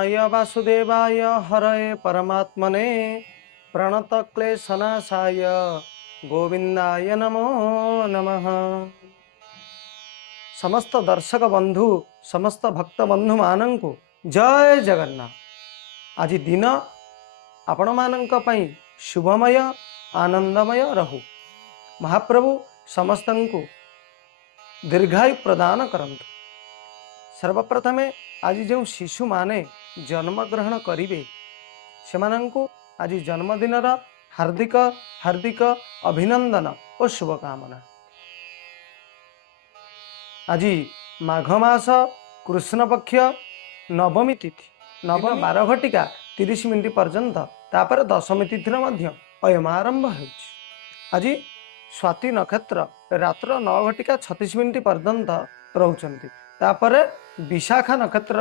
कृष्णाय वासुदेवाय हरये परमात्मने प्रणतक्लेशनाशाय गोविंदाय नमो नमः। समस्त दर्शक बंधु समस्त भक्त बंधु मानंकु जय जगन्नाथ। आज दिन आपण मानंक पई शुभमय आनंदमय रहु। महाप्रभु समस्तंकु दीर्घायु प्रदान करंतु। सर्वप्रथमे आज जो शिशु माने जन्म ग्रहण करिवे सेमानंकु आज जन्मदिनर हार्दिक हार्दिक अभिनंदन और शुभकामना। आज माघ मास कृष्ण पक्ष नवमी तिथि नवम 12 घटिका 30 मिनिट पर्यंत तापर दशमी तिथि अयम आरंभ हो। आज स्वाति नक्षत्र रात्र 9 घटिका 36 मिनिट पर्यंत रोचंती। तापर विशाखा नक्षत्र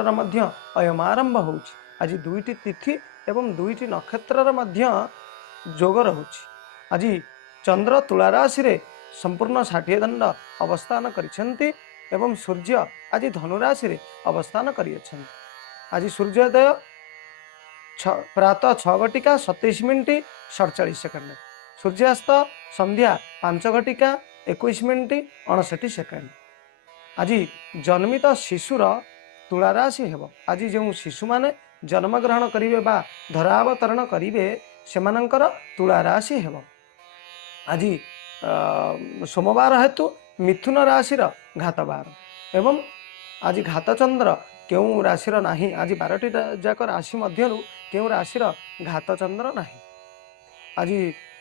अयम आरंभ हो। आज दुईटी तिथि एवं दुईटी नक्षत्र जोग रहुछि। आज चंद्र तुला राशि रे संपूर्ण 60 दंड अवस्थान करिसेंती एवं सूर्य आज धनुराशि रे अवस्थान करियछंती। आज सूर्योदय प्रातः 6 घटिका 27 मिनिट 47 सेकंड। सूर्यास्त संध्या 5 घटिका 21 मिनिट 59 सेकंड। आज जन्मित शिशुर तुला राशि हेब। आज जो शिशु माने जन्म ग्रहण करिवे बा धरावतरण करिवे सेमानंकर तुला राशि हेब। आज सोमवार हेतु मिथुन राशिर घातवार एवं आज घात चंद्र क्यों राशिर नाही। आज 12टी जाक राशि मध्यरु क्यों राशिर घात चंद्र नाही। आज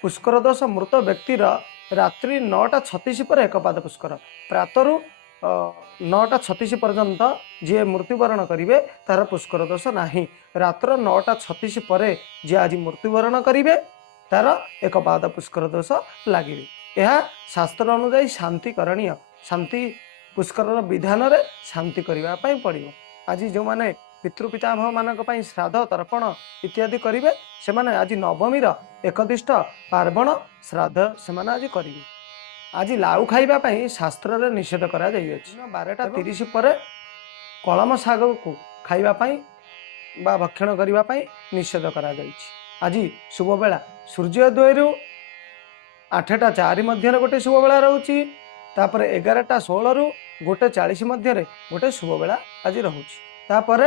पुष्कर दोष मृत व्यक्तिर रात्रि 9:36 पर एकपाद पुष्कर प्रातरु 9:36 पर्यंत जी मृत्युवरण करिवे तार पुष्कर दोष नाही। रात्र 9:36 पर जी आज मृत्युवरण करिवे तार एकपाद पुष्कर दोष लागिवे। यह शास्त्र अनुसार शांति करणीय। शांति पुष्कर विधान रे शांति करबा पई पड़िबो। आज जो माने पितृपितामह मानक पई श्राद्ध तर्पण इत्यादि करिवे से माने आज नवमीर एकदिष्ट पार्वण श्राद्ध से माने आज करिवे। आज लाउ खाइबा पई शास्त्र रे निषेध करा जाई अछि। 12:30 पर कलम शाग को खाइबा पई बा भक्षण करिबा पई निषेध करा जाई अछि। आज शुभ बेला सूर्योदय रु 8:04 मध्य गोटे शुभ बेला रोची। तापर 11:16 रु 1:40 मध्य गोटे शुभ बेला आज रोची। तापर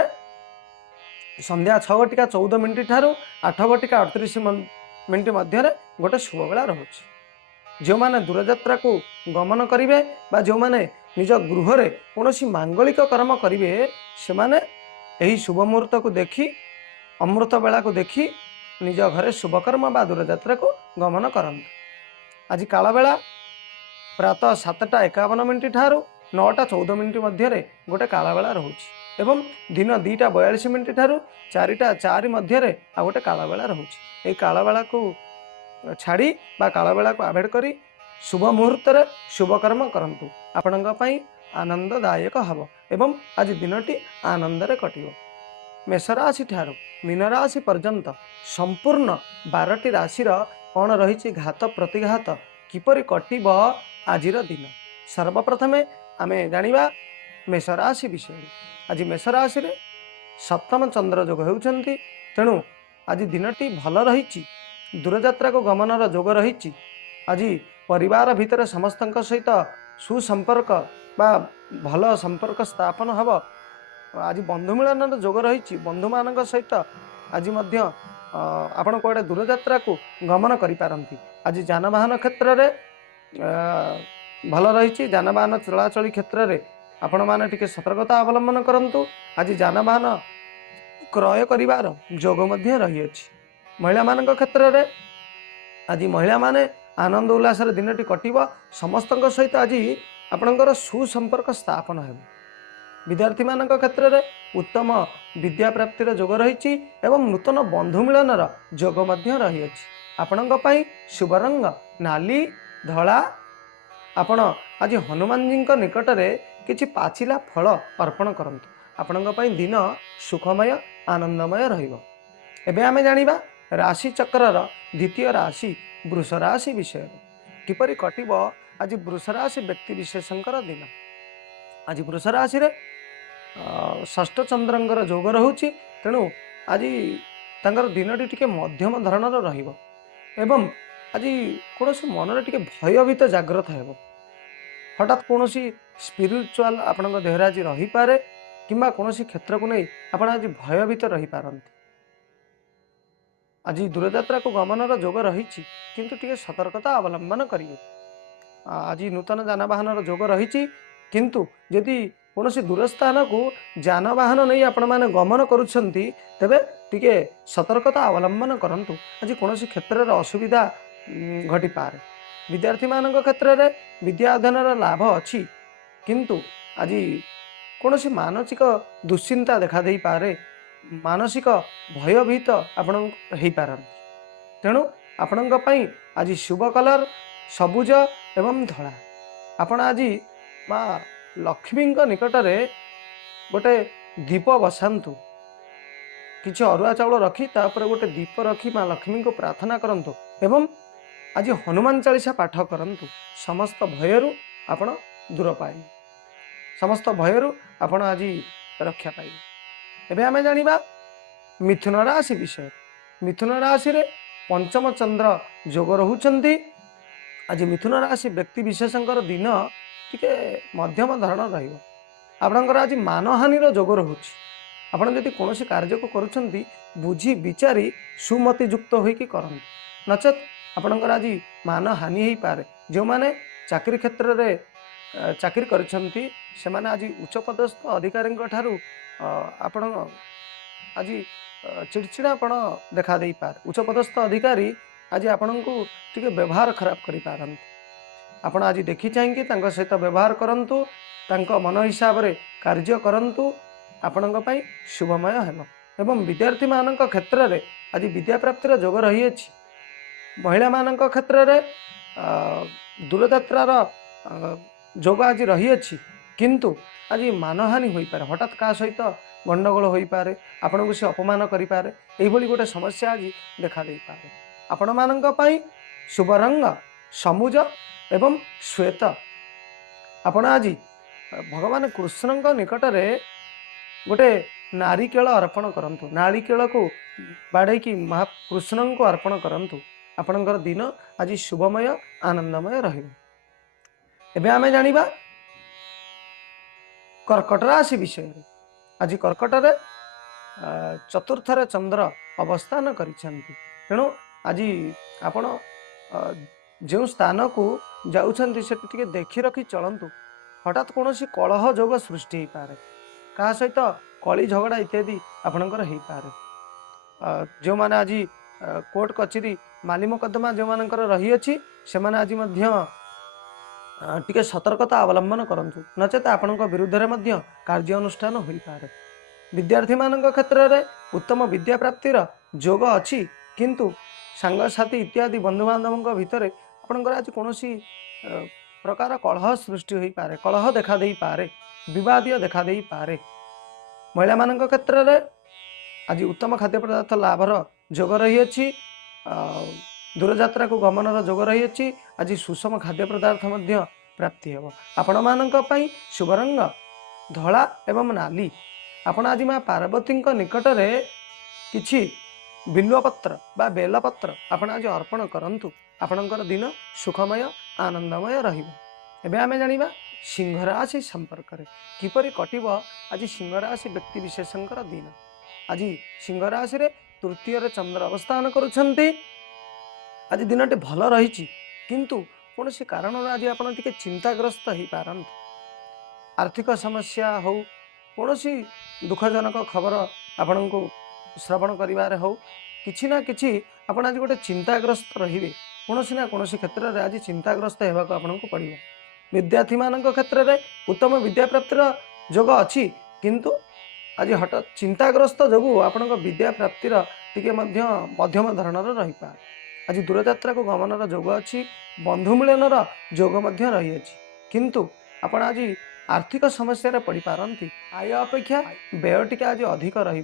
संध्या 6 घटिका 14 मिनिट ठारू 8 घटिका 38 मिनिट मध्य गोटे शुभ बेला रोची। जो माने दूरयात्रा को गमन करिवे बा जो माने निज गृह रे कोनोसी मांगलिक कर्म करिवे से माने एही शुभ मुहूर्त को देखी अमृत बेला को देखी निज घरे शुभकर्म बा दूरयात्रा को गमन करंतु। आज काल बेला प्रातः 7:51 मिनिट ठारू 9:14 मिनिट मध्य गोटे काल बेला रोची एवं दिन 2:42 मिनिट ठारू 4:04 मध्य आ गोटे काल बेला रोची। ए काल बेला को छाड़ी बा काल बेला को अवॉइड करी शुभ मुहूर्त रे शुभ कर्म करंतु। आपणक पई आनंददायक हबो एवं आज दिनटी आनंद रे कटिबो। मेष राशि ठारू मीन राशि पर्यंत संपूर्ण 12टी राशिर कौन रही घात प्रतिघात किपरि कटिब आजिर दिन। सर्वप्रथमे आमे जानिबा मेष राशि विषय। आज मेष राशि रे सप्तम चंद्र जोग होउछंती। तेणु आज दिनटी भल रही। दूरयात्रा को गमनर जोग रही। आज परिवार भितर समस्तक सहित सुसंपर्क बा भल संपर्क स्थापन हब। आज बंधु मिलन जोग रही। बंधु मान सहित आज मध्य आपण कोड़े दूरयात्रा को गमन करि पारंती। आज जानवाहन क्षेत्र रे भल रही। जानवाहन चलाचल क्षेत्र रे आपण माने टिके सतर्कता अवलंबन करंतु। आज जानवाहन क्रय करिवार जोग मध्य रही अछि। महिला मान क्षेत्र रे आज महिला माने आनंद उल्लास दिनटी कटिब। समस्तक सहित आज आपणकर सुसंपर्क स्थापन हेब। विद्यार्थी मान क्षेत्र में उत्तम विद्या प्राप्तिर जोग रही एवं नूतन बंधु मिलनर जोग मध्य रही अछि। आपणक पई शुभ रंग नाली धला। आपण आज हनुमान जी निकट में किछि पाचिला फल अर्पण करंतु। आपणक पई दिन सुखमय आनंदमय रहिबो। एबे आमे जानिबा राशि चक्रर द्वितीय राशि वृष राशि विषय। किपरि कटिब आज वृष राशि व्यक्ति विशेषकर दिन। आज वृष राशि रे षष्ठ चंद्रंगर जोग रहुछि तेणु आज तांकर दिनटी टिके मध्यम धरणर रहिब एवं आज कौन मनरे टिके भयभीत जाग्रत हेब हठात कौन स्पिरिचुआल आपण देहरे आज रही पारे किंबा कौन क्षेत्र को नहीं आप आज भयभीत रही पारती आज दूरयात्रा को गमनर जोग रही किंतु टिके सतर्कता अवलंबन करेंगे आज नूतन जानवाहन जोग रही किंतु यदि कौन दूर स्थान को जानवाहन नहीं आपण मैंने गमन करुछंती तेबे टिके सतर्कता अवलंबन करंतु आज कौन क्षेत्र में असुविधा घटी पारे विद्यार्थी मान क्षेत्र में विद्या अध्ययन लाभ अच्छी किंतु आज कौन मानसिक दुश्चिंता देखा दे पारे मानसिक भयभीत आपण हो पारती तेणु आपण आज शुभ कलर सबुज एवं धला आपण आज माँ लक्ष्मी निकट में गोटे दीप बसातु किसी अरुआ चाउल रखी तापर गोटे दीप रखी माँ लक्ष्मी को प्रार्थना करंतु एवं आज हनुमान चालीसा पाठ करंतु समस्त भयरु आपण दूर पाए समस्त भयरु आपण आज रक्षा पाए एबे आमे जानिबा मिथुन राशि विषय मिथुन राशि रे पंचम चंद्र जोग रहुचंती आज मिथुन राशि व्यक्ति विशेषकर दिन टिके मध्यम धरण रहिबो आपणकर आज मानहानिर जोग रहुछि आपण यदि कौन कार्य को करुछंती बुझी विचारी सुमति युक्त होइकी करंतु नचेत आपणकर आज मानहानि हो पारे जो माने चाकरी क्षेत्र में चाकरी करिछंती से माने आज उच्च पदस्थ अधिकारी ठारू आपण आज चिड़चिड़ापण देखा दे पारे उच्च पदस्थ अधिकारी आज आपण को टिके व्यवहार खराब करि पारंती आपण आज देखी चाहिए सहित व्यवहार करंतु तांको मन हिसाब रे कार्य करंतु आपण शुभमय हेब एवं विद्यार्थी मान क्षेत्र में आज विद्या प्राप्तिर जोग रही अछि महिला मान क्षेत्र में दूरयात्रार जोग आज रही अछि किंतु आज मानहानि हो पारे हठात का सहित गंडगोल हो पारे आपण को से अपमान करि पारे एभली गोटे समस्या आज देखा दे पारे आपण मानक पई शुभ रंग सबुज एवं श्वेत आपण आज भगवान कृष्ण निकट में गोटे नारिकेल अर्पण करंतु नारिकेल को बाड़े की महाकृष्ण को अर्पण करंतु आपणकर दिन आज शुभमय आनंदमय रहिबो एबे आमे जानिबा कर्कट राशि विषय आज कर्कट रे चतुर्थ रे चंद्र अवस्थान करिसेंती तेणु आज आपण जो स्थान को जाउछंती से टिके देखि रखी चलंतु हठात कौन कलह जोग सृष्टि हो पारे क्या सहित कली झगड़ा इत्यादि आपणकर हो पारे जो माने आज कोर्ट कचेरी माली मुकदमा जो मानकर रही अछि से माने आज मध्य टिके सतर्कता अवलंबन करंतु नचेत आपणक विरुद्ध रे मध्य कार्य अनुष्ठान हो पारे विद्यार्थी मान क्षेत्र में उत्तम विद्या प्राप्तिर जोग अछि किंतु सांगसाथी इत्यादि बंधु बांधव भितर आपणकर आज कौन प्रकार कलह सृष्टि हो पारे कलह देखा दे पारे विवाद देखा दे पारे महिला मान क्षेत्र में आज उत्तम खाद्य पदार्थ लाभर जोग रही अछि दूरयात्रा को गमनर जोग रही अछि आज सुषम खाद्य पदार्थ मध्य प्राप्ति हेब आपण मानक पई शुभ रंग धला एवं नाली आपण आज माँ पार्वती निकट में किछि बिल्वपत्र बा बेलपत्र आपण आज अर्पण करंतु आपणकर दिन सुखमय आनंदमय रहिबो एबे आमे जानिबा सिंह राशि संपर्क रे किपरि कटिब आज सिंह राशि व्यक्ति विशेषकर दिन आज सिंह राशि रे तृतीय रे चंद्र अवस्थान करुछंती आज दिनटे भल रही किंतु कौन कारण आज आपण टिके चिंताग्रस्त हो पारंत आर्थिक समस्या हो कौन दुखजनक खबर आपण को श्रवण करिवारे हो किछि ना किछि आपण आज गोटे चिंताग्रस्त रहिबे कौन ना कौन क्षेत्र में आज चिंताग्रस्त होगा आपन को पड़ो विद्यार्थी मान क्षेत्र में उत्तम विद्या प्राप्तिर जोग अच्छी किंतु आज हठात चिंताग्रस्त जो आपण विद्या प्राप्तिर टिके मध्यम धरणर रही पाए आज दूरयात्रा को गमनर जोग अच्छी बंधु मिलनर जोग रही अछि किंतु आपण आज आर्थिक समस्या पड़ पारती आय अपेक्षा व्यय टिके आज अधिक रही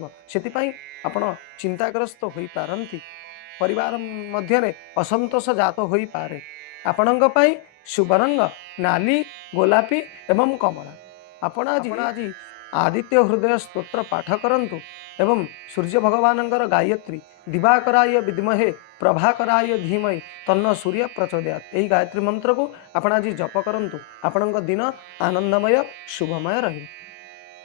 आपण चिंताग्रस्त हो पारती परिवार मध्य असंतोष जात हो पारे आपण शुभ रंग नाली गोलापी एवं कमला आपण आज आदित्य हृदय स्तोत्र पाठ करंतु एवं सूर्य भगवानंकर गायत्री दिवाकराय विद्महे प्रभाकराय धीमहि तन्न सूर्य प्रचोदयात्। यही गायत्री मंत्र को आपण आज जप करंतु आपणक दिन आनंदमय शुभमय रही।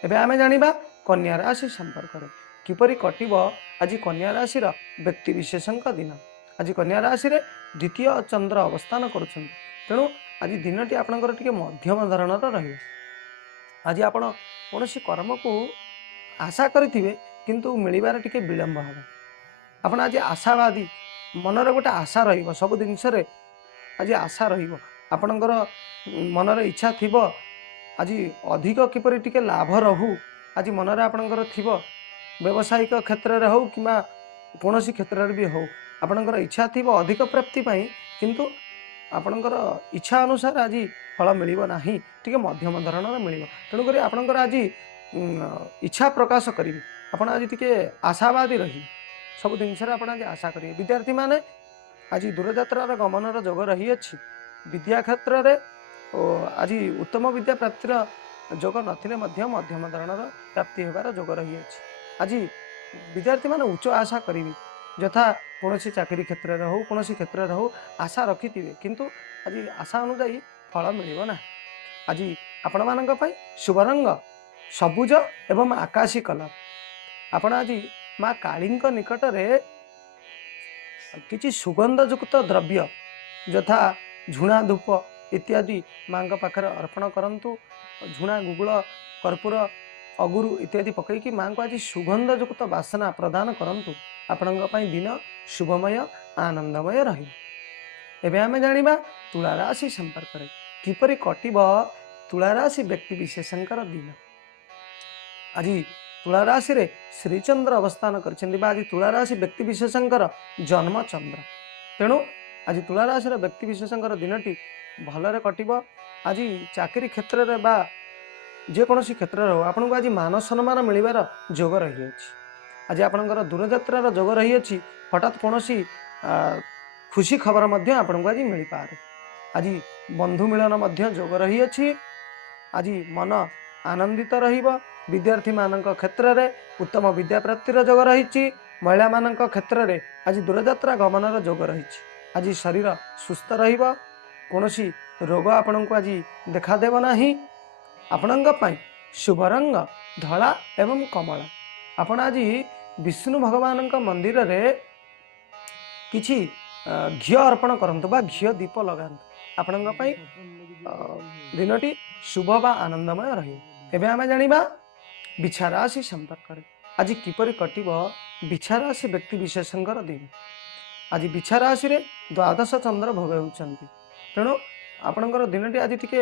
एबे आमे जानिबा कन्या राशि संपर्क में किपरि कटिब आज कन्या राशि व्यक्ति विशेषंक दिन। आज कन्या राशि रे द्वितीय चंद्र अवस्थान करुछन, तेणु आज दिनटी आपणकर टिके मध्यम धरणर रही। आज आपण कौनसी कर्म को आशा करिथिबे किंतु मिलिबार टिके विलंब हो। आपण आज आशावादी मनर गोटे आशा रहिबो, सब जिनस रे आज आशा रहिबो। आपणकर मनर इच्छा थिबो आज अधिक किपरि टिके लाभ रहू, आज मनर आपणकर थिबो व्यवसायिक क्षेत्र रे हो किबा कौनसी क्षेत्र रे भी हो, आपणकर इच्छा थिबो अधिक प्राप्ति पाई, किंतु आपणकर इच्छा अनुसार आज फल मिलिबो नाही, टिके मध्यम धरणर मिलिबो। तेणु करी आपणकर आज इच्छा प्रकाश करिवे, आपण आज टिके आशावादी रही सब जिनस रे आपण आज आशा करिवे। विद्यार्थी माने आज दूरयात्रार गमनर जोग रही अछि। विद्या क्षेत्र रे आज उत्तम विद्या प्राप्तिर जोग नथिले मध्य मध्यम धरणर प्राप्ति हेबार जोग रही अछि। आज विद्यार्थी माने उच्च आशा करिवे, यथा कौनसी चाकरी क्षेत्र रे हो कौनसी क्षेत्र रे हो आशा रखिथिबे, किंतु आज आशा अनुसार फल मिलिबो ना। आज आपण मानक पई शुभ रंग सबुज एवं आकाशी कलर। आपण आज माँ कालींक निकट रे किछि सुगंधयुक्त द्रव्य यथा झुणा धूप इत्यादि माँ पाखरे अर्पण करंतु। झुणा गुगुल कर्पूर अगुरु इत्यादि पकईकि माँ को आज सुगंधयुक्त बासना प्रदान करंतु। आपणक पई दिन शुभमय आनंदमय रही। एबे आमे जानिबा तुला राशि संपर्क रे किपरि कटिब तुला राशि व्यक्ति विशेषंकर दिन। आज तुला राशि रे श्रीचंद्र अवस्थान करछन्ति बा आज तुला राशि व्यक्ति विशेषंकर जन्म चंद्र, तेणु आज तुला राशि रे व्यक्ति विशेषंकर दिनटी भलरे कटिब। आज चाकरी क्षेत्र रे बा जे कोनोसी क्षेत्र रे हो आपन को आज मान सम्मान मिलिबार जोग रही अछि। आज आपनकर दूरयात्रार जोग रही अछि। हठात कोनोसी खुशी खबर मध्य आपन को आज मिल पारे। आज बंधु मिलन मध्य जोग रही अछि। आज मन आनंदित रहिबो। विद्यार्थी मानक क्षेत्र रे उत्तम विद्या प्राप्तिर जोग रही। महिला मानक क्षेत्र रे आज दूरयात्रा गमनर जोग रही। आज शरीर सुस्थ रहिबो, कोनोसी रोग आपन को आज देखा देबो नाही। आपणक पई शुभ रंग धला एवं कमला। आपण आज विष्णु भगवानक मंदिर रे किछि घी अर्पण करंतु बा घी दीप लगांतु। आपणक पई दिनटी शुभ बा आनंदमय रही। एबे आमे जानिबा बिछा राशि संपर्क रे आज किपरि कटिब बिछा राशि व्यक्ति विशेषंकर दिन। आज बिछा राशि रे द्वादश चंद्र भोग होउचंती, तेणु आपणकर दिनटी आज टिके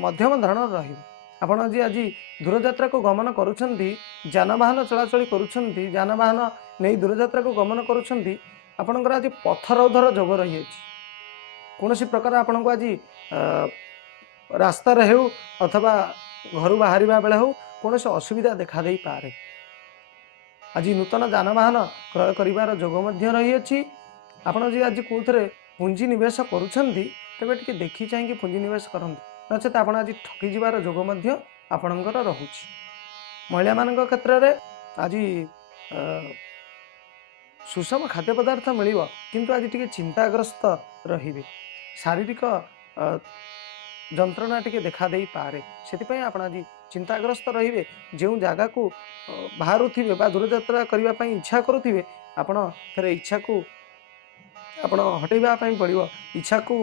मध्यम धरण रही। आपण आज दूरयात्रा को गमन करुछंती, जानवाहन चलाचल करुछंती, जानवाहन नहीं दूरयात्रा को गमन करुछंती, आपणकर आज पथरोधर जोग रही अछि। कोनोसी प्रकार आपण को आज रास्ता रे हो अथवा घर बाहरिबा बेले हो कोनोसी असुविधा देखा देई पारे। आज नूतन जानवाहन क्रय करिवार जोग मध्य रही अछि। आपण जे आज कोथरे पूंजी निवेश करुछंती तेबे टिके देखि चाहिँ कि पूंजी निवेश करंतु, नचेत आपण आज ठकी जिवार जोग मध्य आपणकर रहुछि। महिला मानक क्षेत्र रे आज सुषम खाद्य पदार्थ मिलिबो, किंतु आज टिके चिंताग्रस्त रहिबे। शारीरिक जंत्रणा टिके देखा देई पारे, सेति आपण आज चिंताग्रस्त रहिबे। जो जगह को बाहर थिबे बा दूरयात्रा करिवा पई इच्छा करुथिबे, आपण फेर इच्छा को आपण हटेबा पई पड़िबो, इच्छा को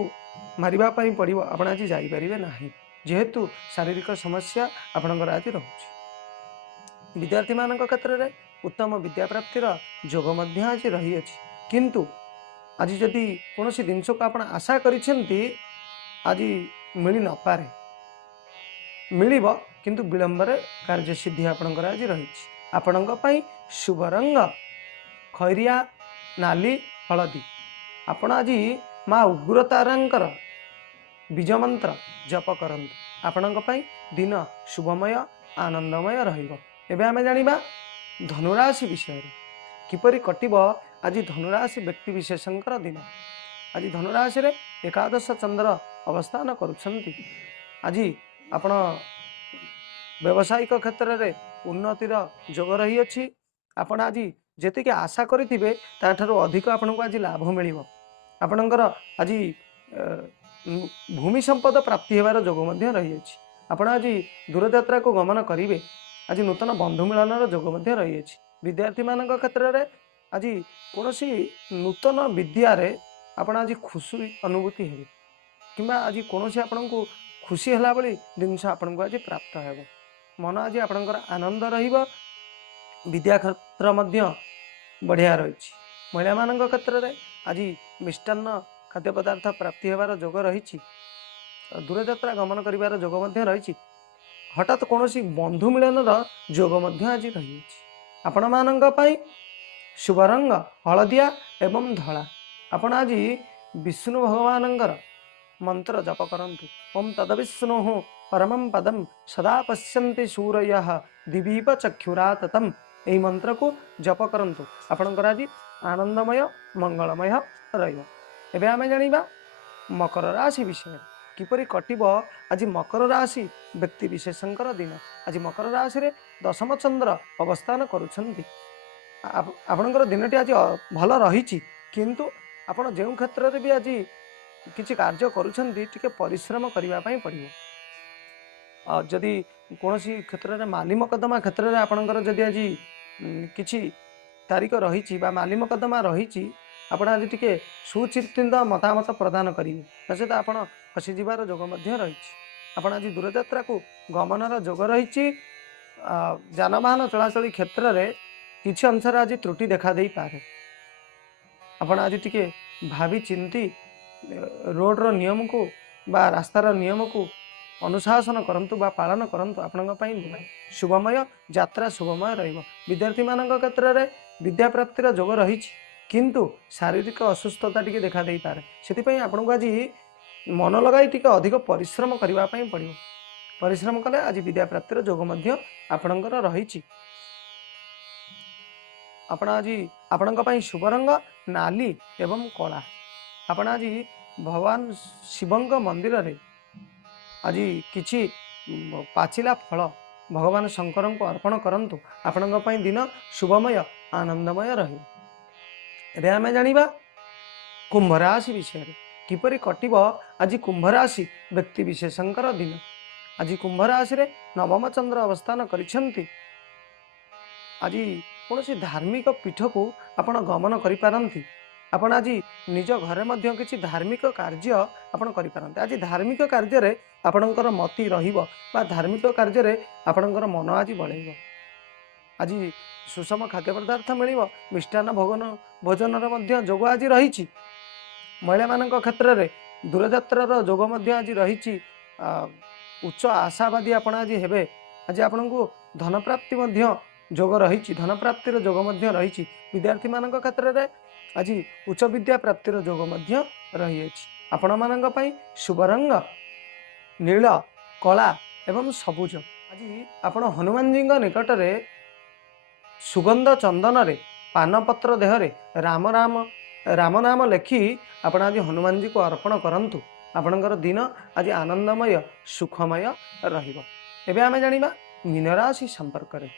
मारिबा पई पड़िबो, आपण आज जाई परिबे नाही, जेहेतु शारीरिक समस्या आपणकर आज रहुछि। विद्यार्थी मानक क्षेत्र रे उत्तम विद्या प्राप्तिर जोग मध्य आज रही अछि। किंतु आज जदि कोनोसी जिनस को आपण आशा करिसेंती आज मिली न पारे, मिलिबो किंतु विलंब रे कार्य सिद्धि आपणकर आज रही। आपणक पई शुभ रंग खैरिया नाली हलदी। आपण आज माँ उग्रतारांकर बीज मंत्र जप करंतु। आपणक पई दिन शुभमय आनंदमय रहिबो। एबे आमे जानिबा धनुराशि विषय रे किपरि कटिब आज धनुराशि व्यक्ति विशेषंकर दिन। आज धनुराशि रे एकादश चंद्र अवस्थान करुछंती। आज आपण व्यावसायिक क्षेत्र में उन्नतिर जोग रही आपण आज जी आशा करेंगे ताठू अधिक आपन को आज लाभ मिल आपणकर आज भूमि संपद प्राप्ति होवार जोग रही आपण आज दूरयात्रा को गमन करेंगे आज नूतन बंधु मिलन जोग रही विद्यार्थी मान क्षेत्र में आज कौन नूतन विद्यारे आपण आज खुशी अनुभूति हे कि आज कौन आपण को खुशी है भाई जिनस आपण को आज प्राप्त हो मन आज आपणकर आनंद विद्या क्षेत्र बढ़िया रही महिला मान क्षेत्र में आज मिष्टान्न खाद्य पदार्थ प्राप्ति होवार जोग रही दूरयात्रा गमन कर जोग रही हठात कौन बंधु मिलन जोग आज रही आपण मान शुभ रंग हलदिया एवं धला आपण आज विष्णु भगवान मंत्र जप करंतु ओम तदविष्णु परमं पदम सदा पश्यन्ति सूरयः दिवीप चक्षुराततम यही मंत्र को जप करंतु आपणकर आज आनंदमय मंगलमय रही आम जाना मकर राशि विषय किपरि कटिब आज मकर राशि व्यक्ति विशेषकर दिन आज मकर राशि रे दशम चंद्र अवस्थान करुछन्ति आपणकर दिनटी आज भल रही किंतु आपण जो क्षेत्र में भी आज किसी कार्य करुछन्ति टिके परिश्रम करने पड़ो जदि कौन क्षेत्र में माली मकदमा क्षेत्र में आपणकर जदि आज किसी तारीख रही माली मकदमा रही आप आज टे सुचिंतित मतामत प्रदान करेंगे नचेत आप फसीजार जोग रही आप आज दूरयात्रा को गमनर जोग रही जानवाहन चलाचल क्षेत्र में किसी अंशर आज त्रुटि देखा दे पारे आप आज टे भावी चिंती रोड्र नियम को बा रास्तार नियम को अनुशासन करंतु बा पालन करंतु आपण शुभमय यात्रा शुभमय विद्यार्थी मान क्षेत्र में विद्या प्राप्तिर जोग रही किंतु शारीरिक असुस्थता टी देखा दे पारे से आपन को आज मन लगाई टी अधिक परिश्रम करने पड़ो परिश्रम कले आज विद्या प्राप्तिर जोग आपणकर रही आपण आज आपण शुभ रंग नाली एवं कला आपण आज भगवान शिवंग मंदिर रे आज किछि पाचिला फल भगवान शंकर को अर्पण करंतु आपण दिन शुभमय आनंदमय रहे आम जाना कुंभ राशि विषय किपरि कटिब आज कुंभ राशि व्यक्ति विशेषकर दिन आज कुंभ राशि रे नवम चंद्र अवस्थान करिसेंति आज कौन धार्मिक पीठ को आपण गमन करिपारंती आपण आज निज घरे मध्य किसी धार्मिक कार्य आपण करिपारंती आज धार्मिक कार्य रे आपणकर मति रहिबो बा धार्मिक कार्य रे आपणकर मन आज बळैबो आज सुषम खाद्य पदार्थ मिलिबो मिष्टान्न भोजन मध्य जोग आज रही महिला मान क्षेत्र में दूरयात्रार जोग आज रही उच्च आशावादी आपण आज हेबे आज आपण को धन प्राप्ति मध्य जोग रही धन प्राप्तिर जोग रही विद्यार्थी मान क्षेत्र में आज उच्च विद्या प्राप्तिर जोग रही आपण मान शुभ रंग नील कला एवं सबुज आज आपण हनुमान जी निकट में सुगंध चंदन रे पानपत्र देहरे राम राम राम नाम लेखि आपण आज हनुमान जी को अर्पण करंतु आपणकर दिन आज आनंदमय सुखमय रहिबो एबे आमे जानिबा मीन राशि संपर्क रे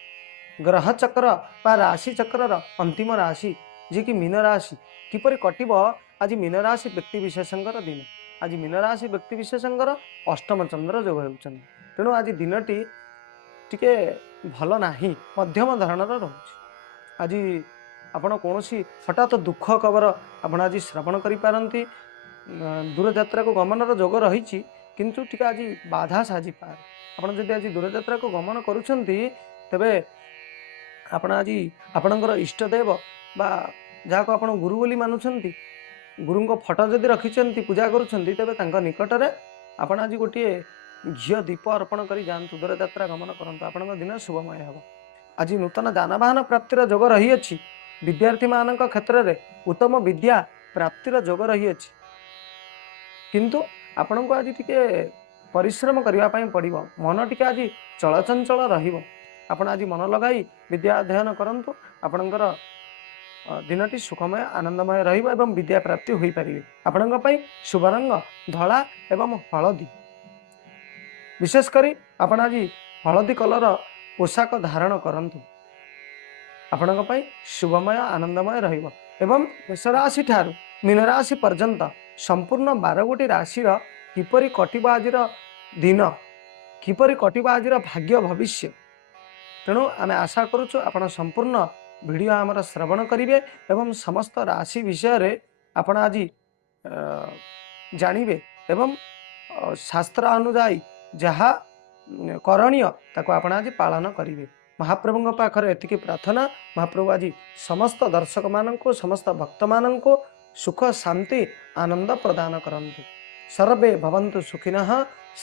ग्रह चक्र बा राशि चक्र अंतिम राशि जी की मीन राशि किपरि कटिब आज मीन राशि व्यक्ति विशेषकर दिन आज मीन राशि व्यक्ति विशेषकर अष्टम चंद्र जोग होउछन तेणु आज दिनटी टिके भल नाही मध्यम धरणर रहुछि आज आपण कौन हठात दुख खबर आपण आज श्रवण करि पारंती दूरयात्रा को गमनर जोग रही किंतु टिके आज बाधा साजी पार आपण जदि आज दूरयात्रा को गमन करुछंती तेबे आपण आज आपणकर इष्टदेव बा जहाँ को आपण गुरु बोली मानुछंती गुरुंक फोटो जदि रखिछंती पूजा करुछंती तेबे तांका निकट रे आपण आज गोटे घी दीप अर्पण करी जान्तु दूरयात्रा गमन करंतु आपणक दिन शुभमय हेबो आज नूतन जानवाहन प्राप्तिर जोग रही अछि विद्यार्थी मान क्षेत्र में उत्तम विद्या प्राप्तिर जोग रही किंतु आपण को आज टिके परिश्रम करने पड़ो मन टिके आज चलचंचल आपण आज मन लगाई विद्या अध्ययन करंतु आपणकर दिनटी सुखमय आनंदमय एवं विद्या प्राप्ति हो पारे आपण शुभ रंग धला एवं हलदी विशेषकर आपण आज हलदी कलर पोशाक धारण करंतु आपणक पई शुभमय आनंदमय रहिबो। एवं मेष राशि ठारू मीन राशि पर्यंत संपूर्ण 12 गोटी राशि किपरि कटिबा आजिर दिन किपरि कटिबा आजिर भाग्य भविष्य। तेणु आम आशा करुचु आपण संपूर्ण वीडियो आमर श्रवण करेंगे एवं समस्त राशि विषय आपण आज जानवे एवं शास्त्र अनुजाई जहाँ करणीय ताको आपण आज पालन करेंगे। महाप्रभु पाखर एतिकी प्रार्थना महाप्रभु आज समस्त दर्शक मानक समस्त भक्त मानक सुख शांति आनंद प्रदान करंतु। सर्वे भवन्तु सुखिनः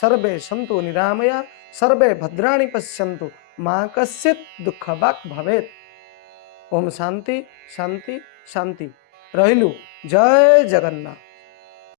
सर्वे सन्तु निरामया सर्वे भद्राणि पश्यन्तु मां कश्चित् दुःखभाग् भवेत्। ओम शांति शांति शांति रहिलु। जय जगन्नाथ।